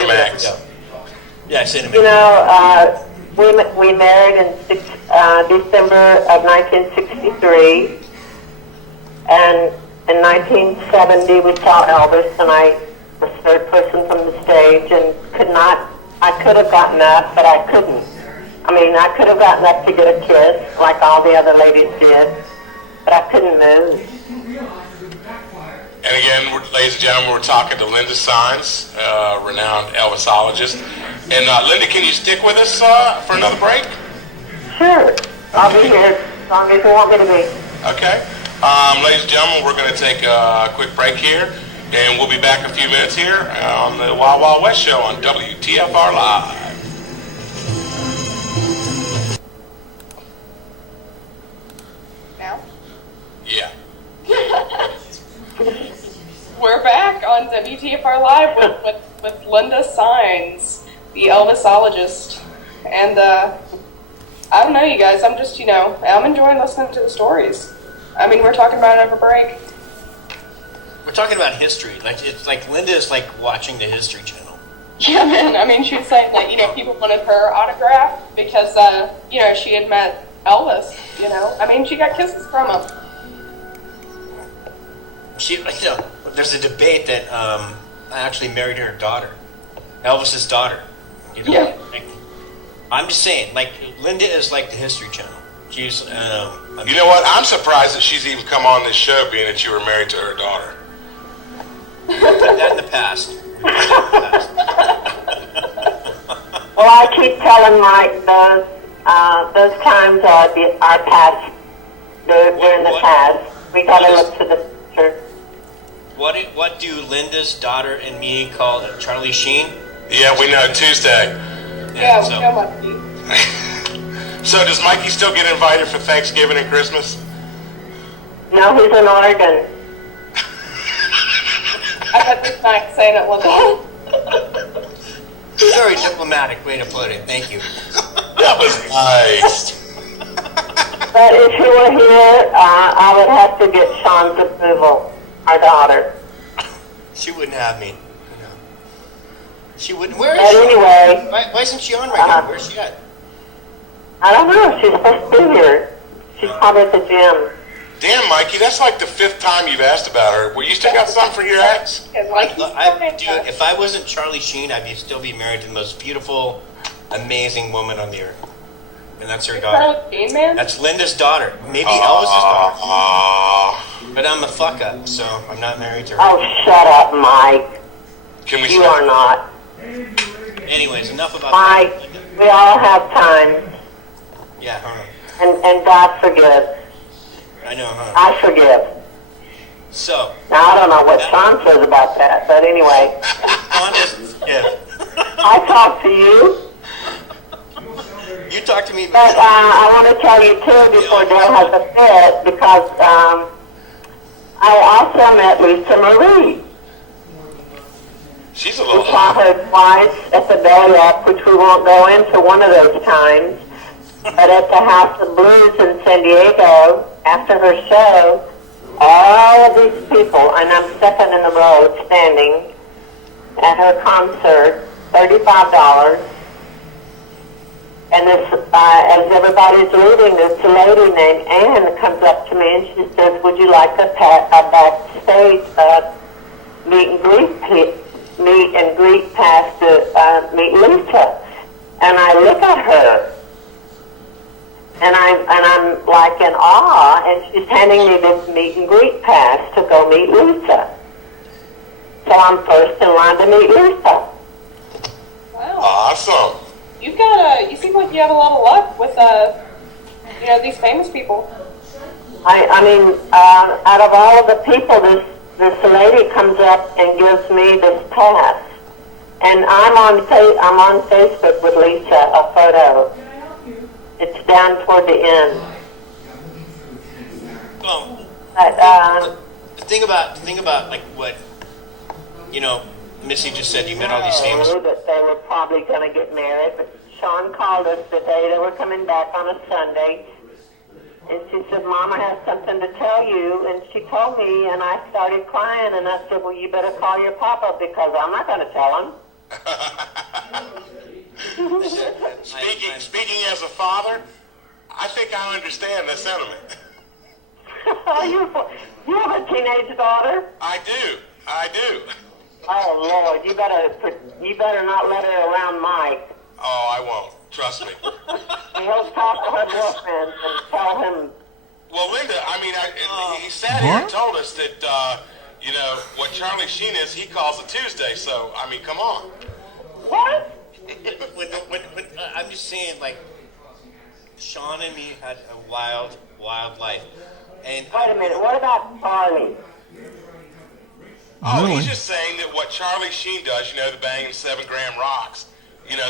Max. Yeah, say to me. You know, we married in December of 1963, and in 1970 we saw Elvis, and I was third person from the stage and I could have gotten up, but I couldn't. I mean, I could have gotten up to get a kiss like all the other ladies did, but I couldn't move. And again, ladies and gentlemen, we're talking to Linda Saenz, renowned Elvisologist. And Linda, can you stick with us for another break? Sure. I'll be here as long as you want me to be. Okay. Ladies and gentlemen, we're going to take a quick break here, and we'll be back in a few minutes here on the Wild Wild West Show on WTFR Live. Now? Yeah. We're back on WTFR Live with Linda Saenz, the Elvisologist. And I don't know, you guys, I'm just, I'm enjoying listening to the stories. I mean, we're talking about it over break. We're talking about history. It's like Linda is like watching the History Channel. Yeah, man. I mean, she was saying that, people wanted her autograph because, she had met Elvis, I mean, she got kisses from him. There's a debate that I actually married her daughter, Elvis's daughter. Yeah. I'm just saying, Linda is like the History Channel. She's, you know what? I'm surprised that she's even come on this show, being that you were married to her daughter. Put that in the past. Well, I keep telling Mike those times are past. They're in the past. We got to look to the future. What do Linda's daughter and me call Charlie Sheen? Yeah, we know, Tuesday. Yeah, we know Mikey. So does Mikey still get invited for Thanksgiving and Christmas? No, he's in Oregon. I bet this Mike saying it one time. Very diplomatic way to put it. Thank you. That was nice. But if you were here, I would have to get Sean's approval, our daughter. She wouldn't have me. No. She wouldn't. Where is But she? anyway, Why isn't she on right now? Where's she at? I don't know. She's supposed to be here. She's probably at the gym. Damn, Mikey, that's like the 5th time you've asked about her. Well, you still got something for your ex? If I wasn't Charlie Sheen, I'd still be married to the most beautiful, amazing woman on the earth. And that's her daughter. Charlie Sheen, man? That's Linda's daughter. Maybe Elvis's daughter. But I'm a fuck up, so I'm not married to her. Oh, shut up, Mike. Can we You are not. Anyways, enough about Mike, that. we all have time. Yeah, huh? And God forgives. I know, huh? I forgive. So. Now, I don't know what Sean says about that, but anyway. Honest, yeah. I talk to you. You talk to me. But I want to tell you, too, before Dale has a fit, because I also met Lisa Marie. She's a We little saw her twice at the Belly Up, which we won't go into one of those times. But at the House of Blues in San Diego, after her show, all of these people, and I'm second in the row standing at her concert, $35. And this, as everybody's leaving, this lady named Ann comes up to me and she says, "Would you like a backstage meet and greet pass to meet Lisa?" And I look at her. And I'm like in awe, and she's handing me this meet and greet pass to go meet Lisa. So I'm first in line to meet Lisa. Wow. awesome. You seem like you have a lot of luck with, these famous people. I mean, out of all of the people, this lady comes up and gives me this pass. And I'm on Facebook with Lisa, a photo. It's down toward the end. Well, But, the thing about like what, Missy just said, you met all these famous. That they were probably going to get married, but Sean called us the day they were coming back on a Sunday, And she said, Mama has something to tell you. And she told me, and I started crying. And I said, well, you better call your papa because I'm not going to tell him. Speaking as a father, I think I understand the sentiment. You have a teenage daughter? I do. Oh, Lord, you better not let her around Mike. Oh, I won't. Trust me. He'll talk to her girlfriend and tell him. Well, Linda, I mean, he sat here and told us that, what Charlie Sheen is, he calls a Tuesday. So, I mean, come on. What? I'm just saying, like, Sean and me had a wild, wild life. And Wait a minute, what about Charlie? Oh, he's just saying that what Charlie Sheen does, the banging 7-gram rocks,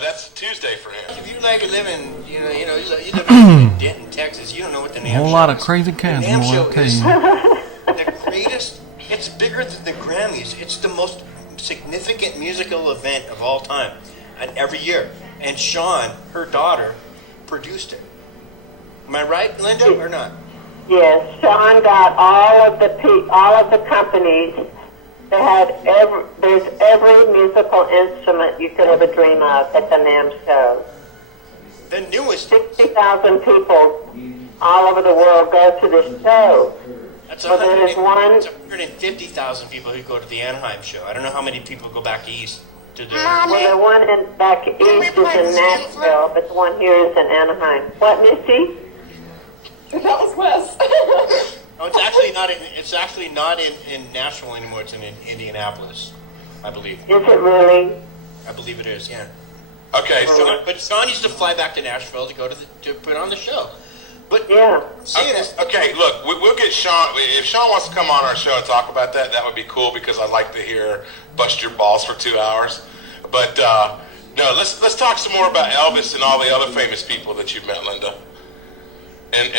that's Tuesday for him. If you like living, you live in Denton, Texas, you don't know what the NAMM show is. A whole lot of crazy cats, The NAMM boy, show I'll tell is you. the greatest. It's bigger than the Grammys. It's the most significant musical event of all time, and every year. And Sean, her daughter, produced it. Am I right, Linda, or not? Yes, Sean got all of the companies. They had there's every musical instrument you could ever dream of at the NAMM show. The newest. 60,000 people all over the world go to this show. That's Well, there's one. 150,000 people who go to the Anaheim show. I don't know how many people go back east to the. Well, the one back east is in Nashville, but the one here is in Anaheim. What, Missy? That was Wes. No, it's actually not. It's actually not in Nashville anymore. It's in Indianapolis, I believe. Is it really? I believe it is. Yeah. Okay, so But Sean used to fly back to Nashville to go to put on the show. But Yeah. seeing this, okay, look, we'll get Sean. If Sean wants to come on our show and talk about that, that would be cool because I'd like to hear bust your balls for 2 hours. But no, let's talk some more about Elvis and all the other famous people that you've met, Linda. And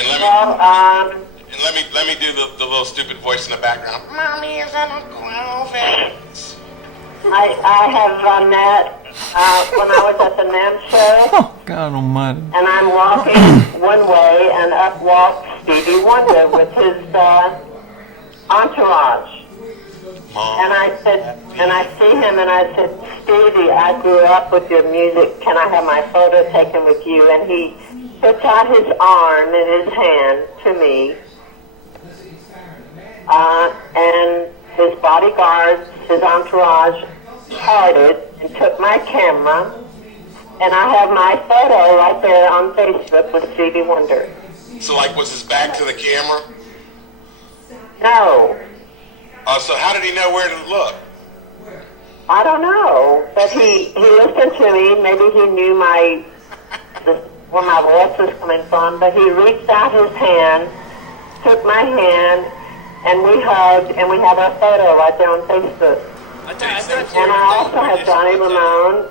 let me do the little stupid voice in the background. Mommy is an Elvis. I have met when I was at the NAMM show, Oh, God almighty. and I'm walking one way, and up walks Stevie Wonder with his entourage. Mom. And I said, and I see him, and I said, Stevie, I grew up with your music. Can I have my photo taken with you? And he puts out his arm and his hand to me, and his bodyguards, his entourage, parted and took my camera, and I have my photo right there on Facebook with Stevie Wonder. So, like, was his back to the camera? No, So how did he know where to look? I don't know, but he listened to me. Maybe he knew where my voice was coming from, but he reached out his hand, took my hand, and we hugged, and we have our photo right there on Facebook. I thought And I also have Johnny Ramone.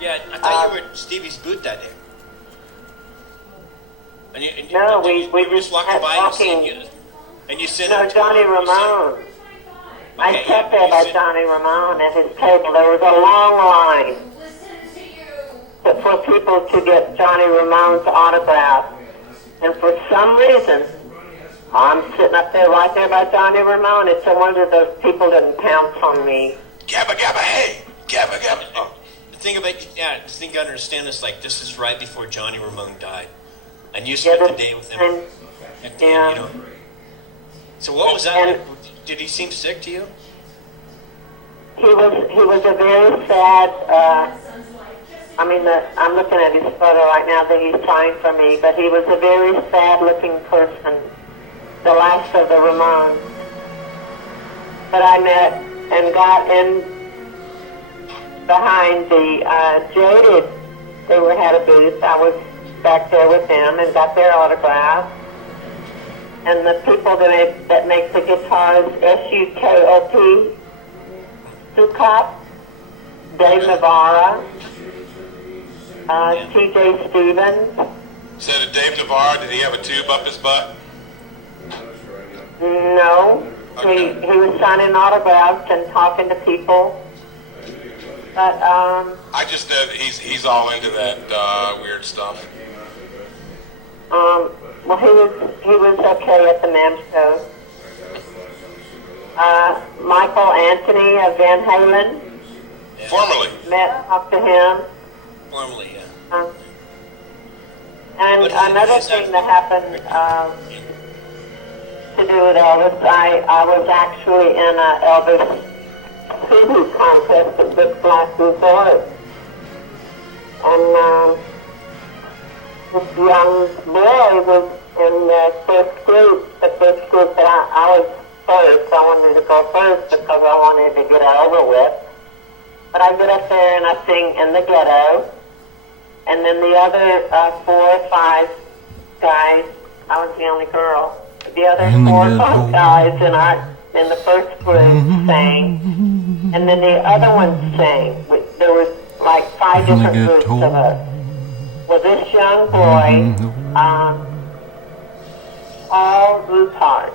Yeah, I thought you were at Stevie's booth that day. And No, you we were just walking had by walking. and you said No, Johnny Ramone. I Okay, sat there by Johnny Ramone at his table. There was a long line for people to get Johnny Ramone's autograph. And for some reason, I'm sitting up there right there by Johnny Ramone. It's a wonder those people didn't pounce on me. Gabba gabba hey, gabba gabba. Oh. The thing about the thing you understand is like this is right before Johnny Ramone died, and you Yeah, spent the this- day with him. and- And, yeah. You know. So what was that? And- Like? Did he seem sick to you? He was a very sad, I'm looking at his photo right now that he's signed for me, but he was a very sad-looking person, the last of the Ramones. But I met and got in behind the Jaded. They had a booth. I was back there with them and got their autograph. And the people that make the guitars, SUKOP, Sukop, Dave Navarra, TJ Stevens. So did Dave Navarro, did he have a tube up his butt? No, Okay. he was signing autographs and talking to people. But I just know that he's all into that weird stuff. Well, he was okay at the NAMM show. Michael Anthony of Van Halen. Yeah. Formerly. Talked to him. Formally, yeah. And But another he's thing that happened to do with Elvis, I was actually in a Elvis tribute contest at Six Flags Resort. And this young boy was in the first group that I was first. I wanted to go first because I wanted to get it over with. But I get up there and I sing In the Ghetto. And then the other 4 or 5 guys, I was the only girl. The other 4 or 5 guys in the first group sang. And then the other ones sang. There was like 5 different groups of us. Well, this young boy, Paul Rupert,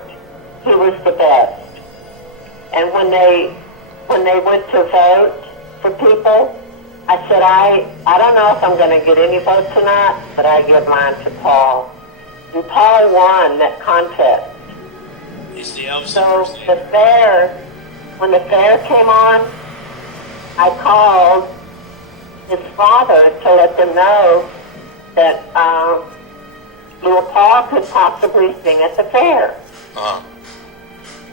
he was the best. And when they went to vote for people, I said, I don't know if I'm going to get any votes or not, but I give mine to Paul. And Paul won that contest. He's the Elvis So impersonator. when the fair came on, I called his father to let them know that little Paul could possibly sing at the fair. Uh-huh.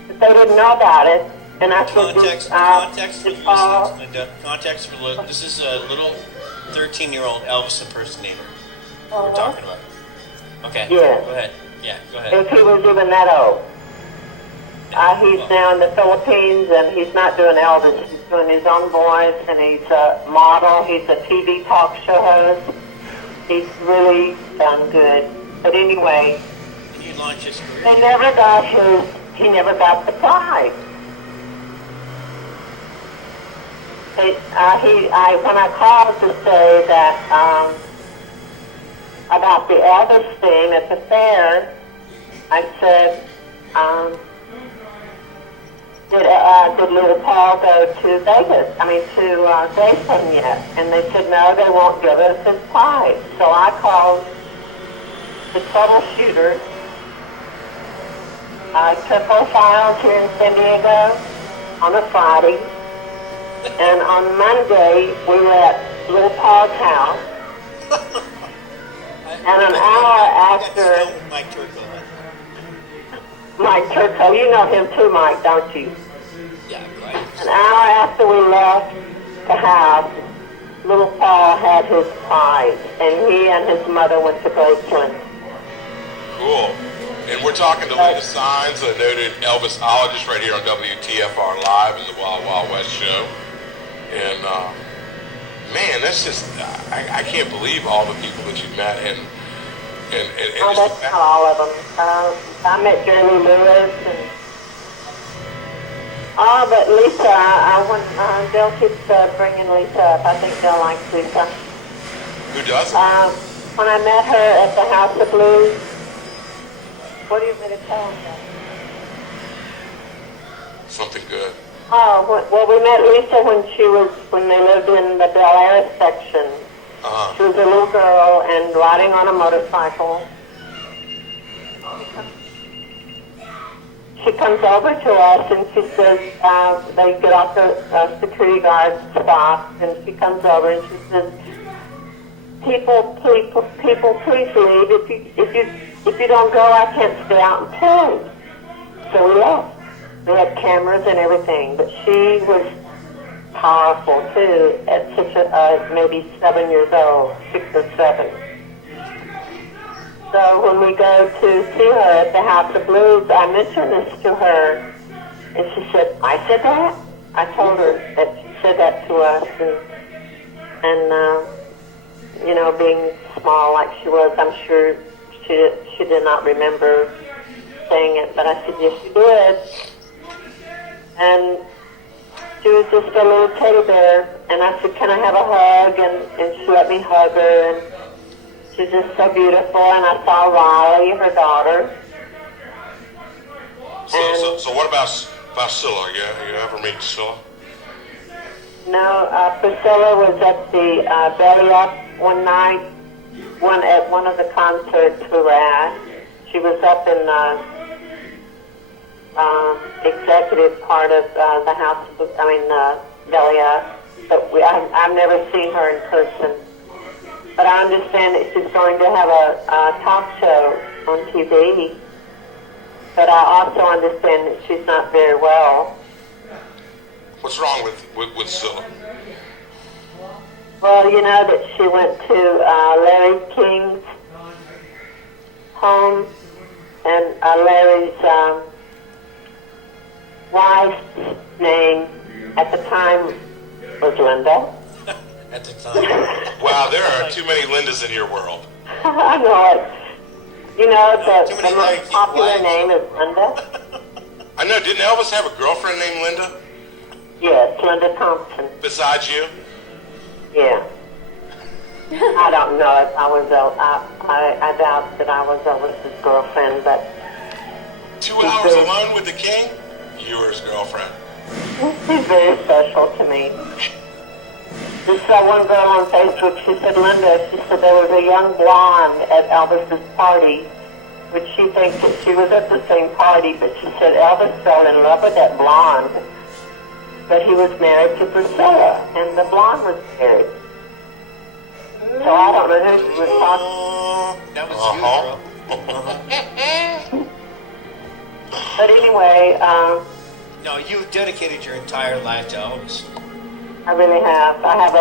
But they didn't know about it. And I said, Context for Paul, listeners, Linda. Context for this is a little 13-year-old Elvis impersonator we're talking about. Okay. Yeah. Go ahead. Yeah, go ahead. if he was even that old. He's now in the Philippines, and he's not doing Elvis. He's doing his own voice, and he's a model. He's a TV talk show host. He's really done good. But anyway, Can you launch his career? he never got the prize. When I called to say that about the Elvis thing at the fair, I said, did little Paul go to Vegas? To Graceland yet? And they said, no, they won't give us his prize. So I called the troubleshooter, Triple Files here in San Diego on a Friday. And on Monday, we were at little Paul's house. And an hour after... Mike Turco. Mike Turco, you know him too, Mike, don't you? Yeah, right. An hour after we left the house, little Paul had his prize, and he and his mother went to Graceland. Cool. And we're talking to Love Saenz, a noted Elvisologist right here on WTFR Live in the Wild Wild West show. And, man, that's just, I can't believe all the people that you've met and Oh, that's not all of them. I met Jerry Lewis and... Oh, but Lisa, Dale keeps bringing Lisa up. I think Dale likes Lisa. Who does? When I met her at the House of Blues, what do you want me to tell him? Something good. Oh, well, we met Lisa when they lived in the Bel Air section. Uh-huh. She was a little girl and riding on a motorcycle. She comes over to us and she says, they get off the security guard stop, and she comes over and she says, people, please leave. If you don't go, I can't stay out and play. So we left. We had cameras and everything, but she was powerful too at such a maybe 7 years old, 6 or 7. So when we go to see her at the House of Blues, I mentioned this to her, and she said, "I said that?" I told her that she said that to us, and being small like she was, I'm sure she did not remember saying it, but I said, "Yes, you did." And she was just a little teddy bear, and I said, "Can I have a hug?" And she let me hug her, and she's just so beautiful. And I saw Riley, her daughter. So what about Priscilla? You ever meet Priscilla? No, Priscilla was at the Belly Up one night, at one of the concerts we were at. She was up in the executive part of the house. Delia. But I've never seen her in person. But I understand that she's going to have a talk show on TV. But I also understand that she's not very well. What's wrong with Zilla? Well, you know that she went to Larry King's home, and Larry's wife's name at the time was Linda. At the time. Wow, there are too many Lindas in your world. I know it. You know, Too the many most Larry popular King name is Linda. I know, didn't Elvis have a girlfriend named Linda Yes, Linda Thompson. besides you? Yeah. I don't know if I was, I doubt that I was Elvis's girlfriend, but 2 hours alone with the king? You were his girlfriend. he's very special to me. This one girl on Facebook, she said, Linda, she said there was a young blonde at Elvis's party, which she thinks that she was at the same party, but she said Elvis fell in love with that blonde, but he was married to Priscilla, and the blonde was married. So I don't know who she was talking. Oh, that was you, girl. But anyway, No, you've dedicated your entire life to Elvis. I really have. I have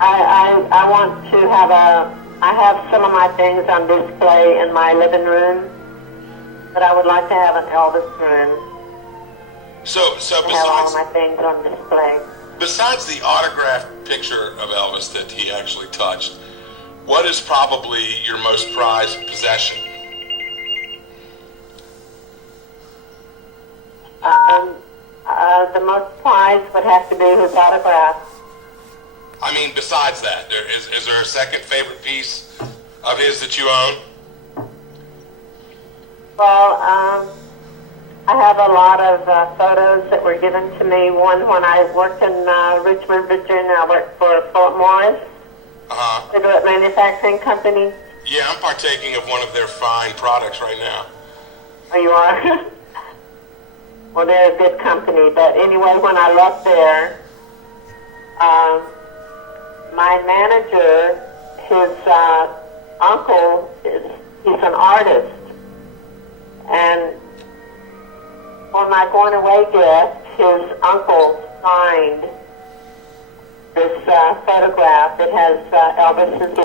I want to have I have some of my things on display in my living room, but I would like to have an Elvis room. So To have all of my things on display. besides the autographed picture of Elvis that he actually touched, what is probably your most prized possession? The most prized would have to be his autograph. I mean, besides that, is there a second favorite piece of his that you own? Well, I have a lot of photos that were given to me. One when I worked in Richmond, Virginia. I worked for Philip Morris, cigarette manufacturing company. Yeah, I'm partaking of one of their fine products right now. Oh, you are? Well, they're a good company. But anyway, when I left there, my manager, his uncle, he's an artist. And for my going away gift, his uncle signed this photograph. It has Elvis's